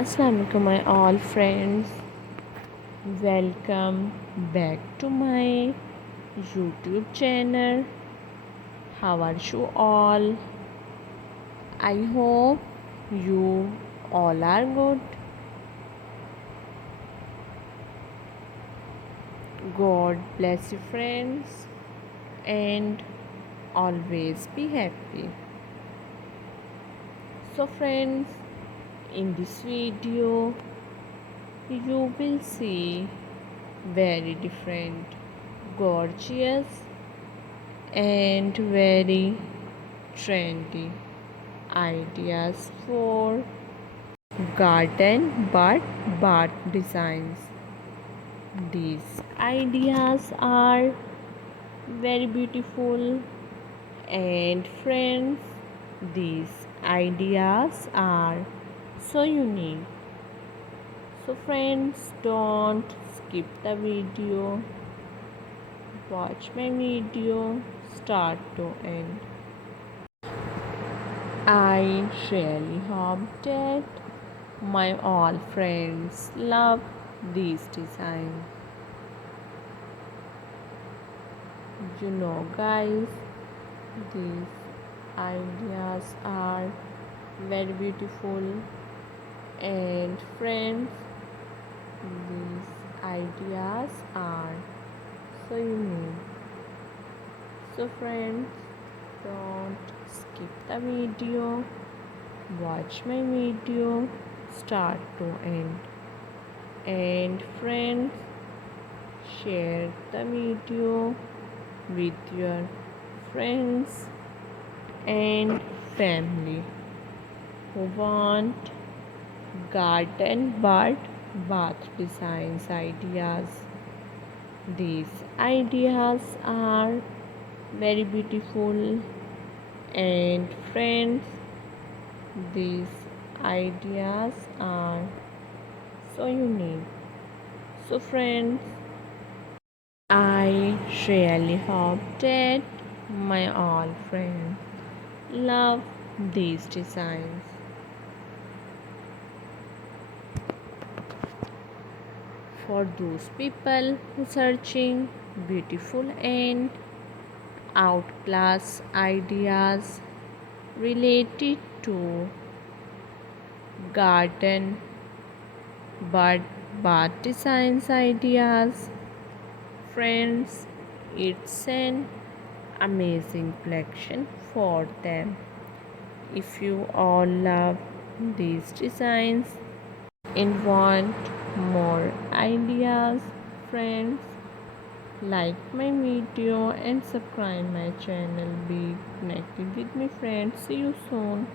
Assalamu alaikum my all friends. Welcome back to my YouTube channel. How are you all? I hope you all are good. God bless you friends and always be happy. So friends, in this video you will see very different, gorgeous and very trendy ideas for garden but bath designs. These ideas are very beautiful and friends, these ideas are so unique. So friends, don't skip the video. Watch my video start to end. I really hope that my all friends love these designs. You know, guys, these ideas are very beautiful, and friends, these ideas are so unique. So, friends, don't skip the video. Watch my video start to end. And friends, share the video with your friends and family who want garden but bath designs ideas. These ideas are very beautiful, and friends, these ideas are so unique. So friends, I really hope that my all friends love these designs. For those people who searching beautiful and outclass ideas related to garden but bath designs ideas, friends, it's an amazing collection for them. If you all love these designs and want more ideas, friends, like my video and subscribe my channel. Be connected with me friends. See you soon.